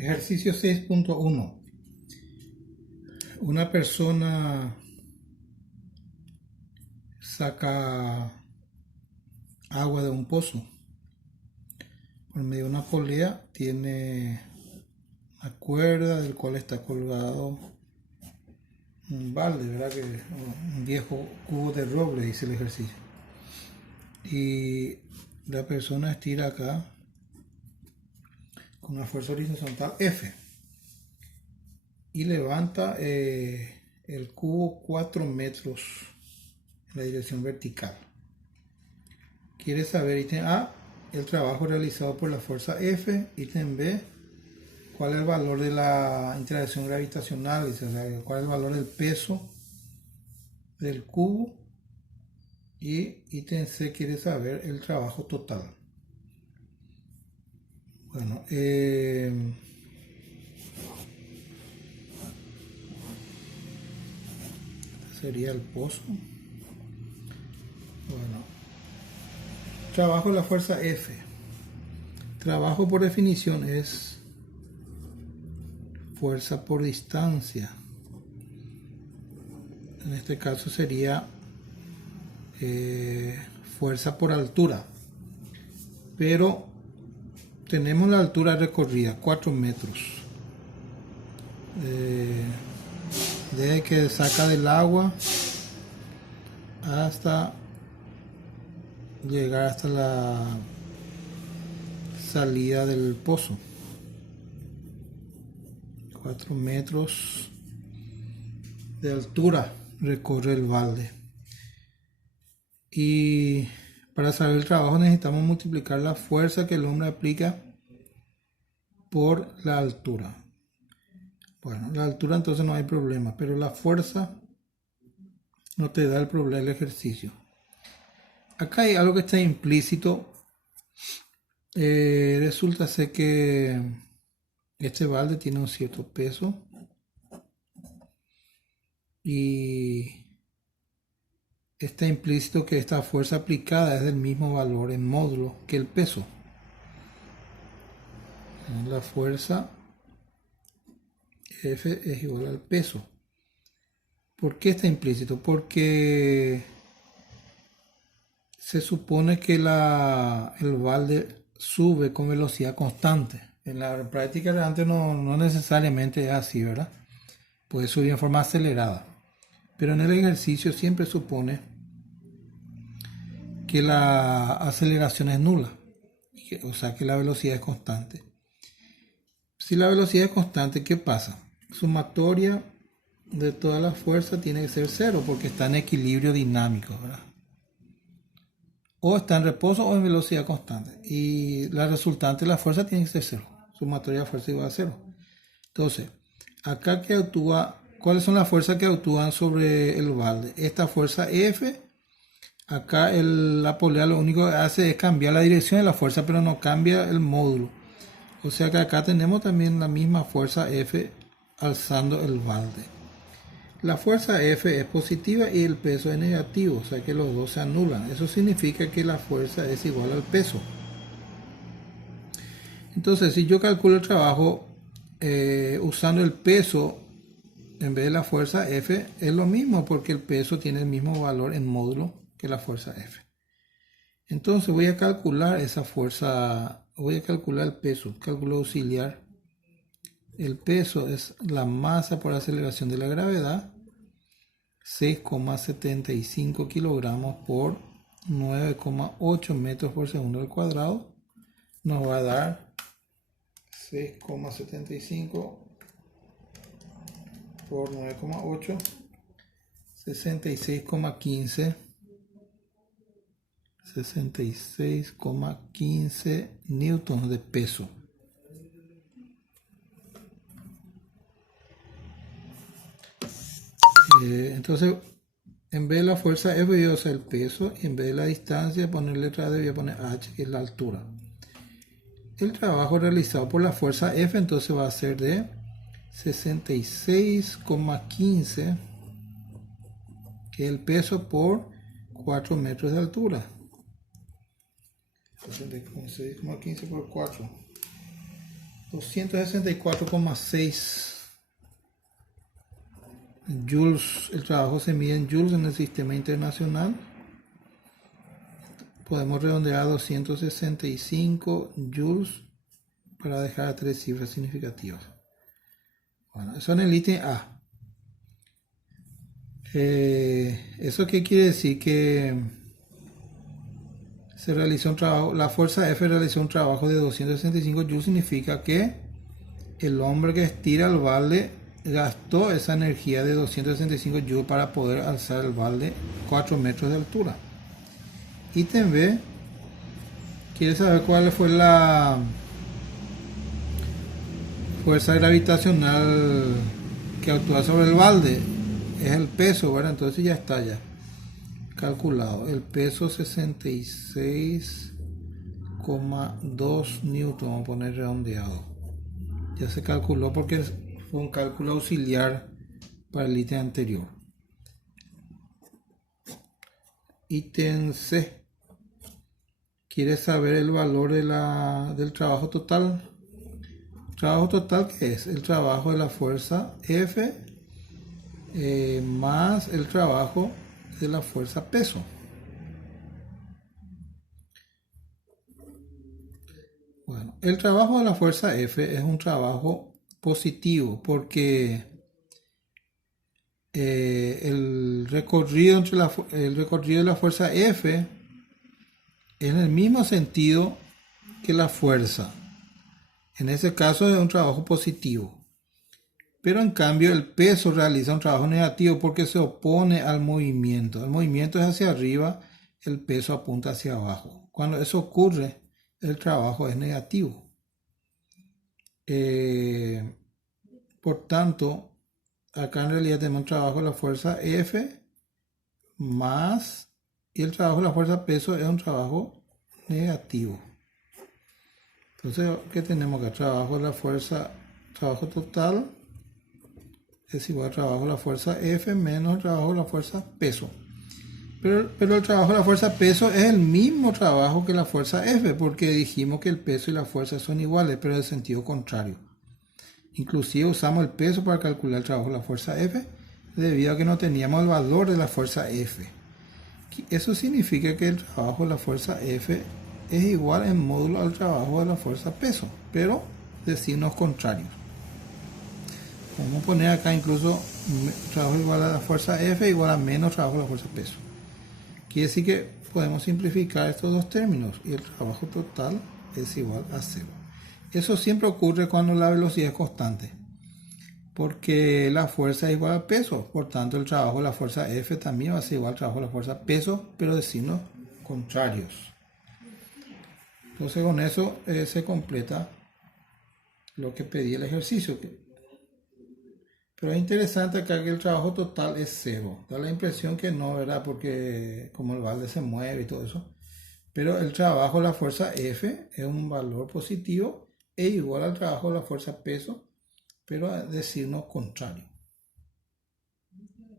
Ejercicio 6.1. Una persona saca agua de un pozo. Por medio de una polea tiene una cuerda del cual está colgado un balde, ¿verdad? Un viejo cubo de roble, dice el ejercicio. Y la persona estira acá con una fuerza horizontal F y levanta el cubo 4 metros en la dirección vertical. Quiere saber, ítem A, el trabajo realizado por la fuerza F. Ítem B, cuál es el valor de la interacción gravitacional, o sea, cuál es el valor del peso del cubo. Y ítem C quiere saber el trabajo total. Bueno, sería el pozo. Bueno, trabajo de la fuerza F. Trabajo por definición es fuerza por distancia. En este caso sería fuerza por altura. Pero tenemos la altura recorrida, 4 metros. Desde que saca del agua hasta llegar hasta la salida del pozo. 4 metros de altura recorre el balde. Y para saber el trabajo necesitamos multiplicar la fuerza que el hombre aplica por la altura. Bueno, la altura entonces no hay problema, pero la fuerza no te da el problema del ejercicio. Acá hay algo que está implícito. Resulta ser que este balde tiene un cierto peso y está implícito que esta fuerza aplicada es del mismo valor en módulo que el peso. La fuerza F es igual al peso. ¿Por qué está implícito? Porque se supone que el balde sube con velocidad constante. En la práctica realmente no necesariamente es así, ¿verdad? Puede subir en forma acelerada. Pero en el ejercicio siempre supone que la aceleración es nula. O sea que la velocidad es constante. Si la velocidad es constante, ¿qué pasa? Sumatoria de toda la fuerza tiene que ser cero porque está en equilibrio dinámico, ¿verdad? O está en reposo o en velocidad constante. Y la resultante de la fuerza tiene que ser cero. Sumatoria de fuerza igual a cero. Entonces, acá que actúa, ¿cuáles son las fuerzas que actúan sobre el balde? Esta fuerza F, acá la polea lo único que hace es cambiar la dirección de la fuerza, pero no cambia el módulo. O sea que acá tenemos también la misma fuerza F alzando el balde. La fuerza F es positiva y el peso es negativo, o sea que los dos se anulan. Eso significa que la fuerza es igual al peso. Entonces, si yo calculo el trabajo usando el peso en vez de la fuerza F, es lo mismo porque el peso tiene el mismo valor en módulo que la fuerza F. Entonces voy a calcular esa fuerza, voy a calcular el peso, cálculo auxiliar. El peso es la masa por aceleración de la gravedad, 6,75 kilogramos por 9,8 metros por segundo al cuadrado. Nos va a dar 6,75 por 9,8, 66,15 newtons de peso. Entonces, en vez de la fuerza F voy a usar el peso y en vez de la distancia poner letra D voy a poner H, que es la altura. El trabajo realizado por la fuerza F entonces va a ser de 66,15, que es el peso por 4 metros de altura. 66,15 por 4. 264,6 joules. El trabajo se mide en joules en el sistema internacional. Podemos redondear a 265 joules para dejar a 3 cifras significativas. Bueno, eso en el ítem A. ¿Eso qué quiere decir? Que se realizó un trabajo, la fuerza F realizó un trabajo de 265 joules, significa que el hombre que estira el balde gastó esa energía de 265 joules para poder alzar el balde 4 metros de altura. Ítem B, quiere saber cuál fue la fuerza gravitacional que actúa sobre el balde. Es el peso, ¿verdad? Entonces ya está ya calculado. El peso 66,2 newton, vamos a poner redondeado. Ya se calculó porque fue un cálculo auxiliar para el ítem anterior. Ítem C. ¿Quiere saber el valor del trabajo total? ¿Trabajo total qué es? El trabajo de la fuerza F más el trabajo de la fuerza peso. Bueno, el trabajo de la fuerza F es un trabajo positivo porque el recorrido de la fuerza F es en el mismo sentido que la fuerza. En ese caso es un trabajo positivo. Pero en cambio el peso realiza un trabajo negativo porque se opone al movimiento. El movimiento es hacia arriba, el peso apunta hacia abajo. Cuando eso ocurre, el trabajo es negativo. Por tanto, acá en realidad tenemos un trabajo de la fuerza F más, y el trabajo de la fuerza peso es un trabajo negativo. Entonces, ¿qué tenemos acá? Trabajo de la fuerza, trabajo total es igual al trabajo de la fuerza F menos el trabajo de la fuerza peso. Pero el trabajo de la fuerza peso es el mismo trabajo que la fuerza F, porque dijimos que el peso y la fuerza son iguales, pero en sentido contrario. Inclusive usamos el peso para calcular el trabajo de la fuerza F, debido a que no teníamos el valor de la fuerza F. Eso significa que el trabajo de la fuerza F es igual en módulo al trabajo de la fuerza peso, pero de signos contrarios. Vamos a poner acá incluso trabajo igual a la fuerza F igual a menos trabajo de la fuerza peso. Quiere decir que podemos simplificar estos dos términos y el trabajo total es igual a 0. Eso siempre ocurre cuando la velocidad es constante, porque la fuerza es igual al peso, por tanto el trabajo de la fuerza F también va a ser igual al trabajo de la fuerza peso, pero de signos contrarios. Entonces con eso se completa lo que pedí el ejercicio. Pero es interesante acá que el trabajo total es 0. Da la impresión que no, ¿verdad? Porque como el balde se mueve y todo eso. Pero el trabajo de la fuerza F es un valor positivo e igual al trabajo de la fuerza peso, pero de signo contrario.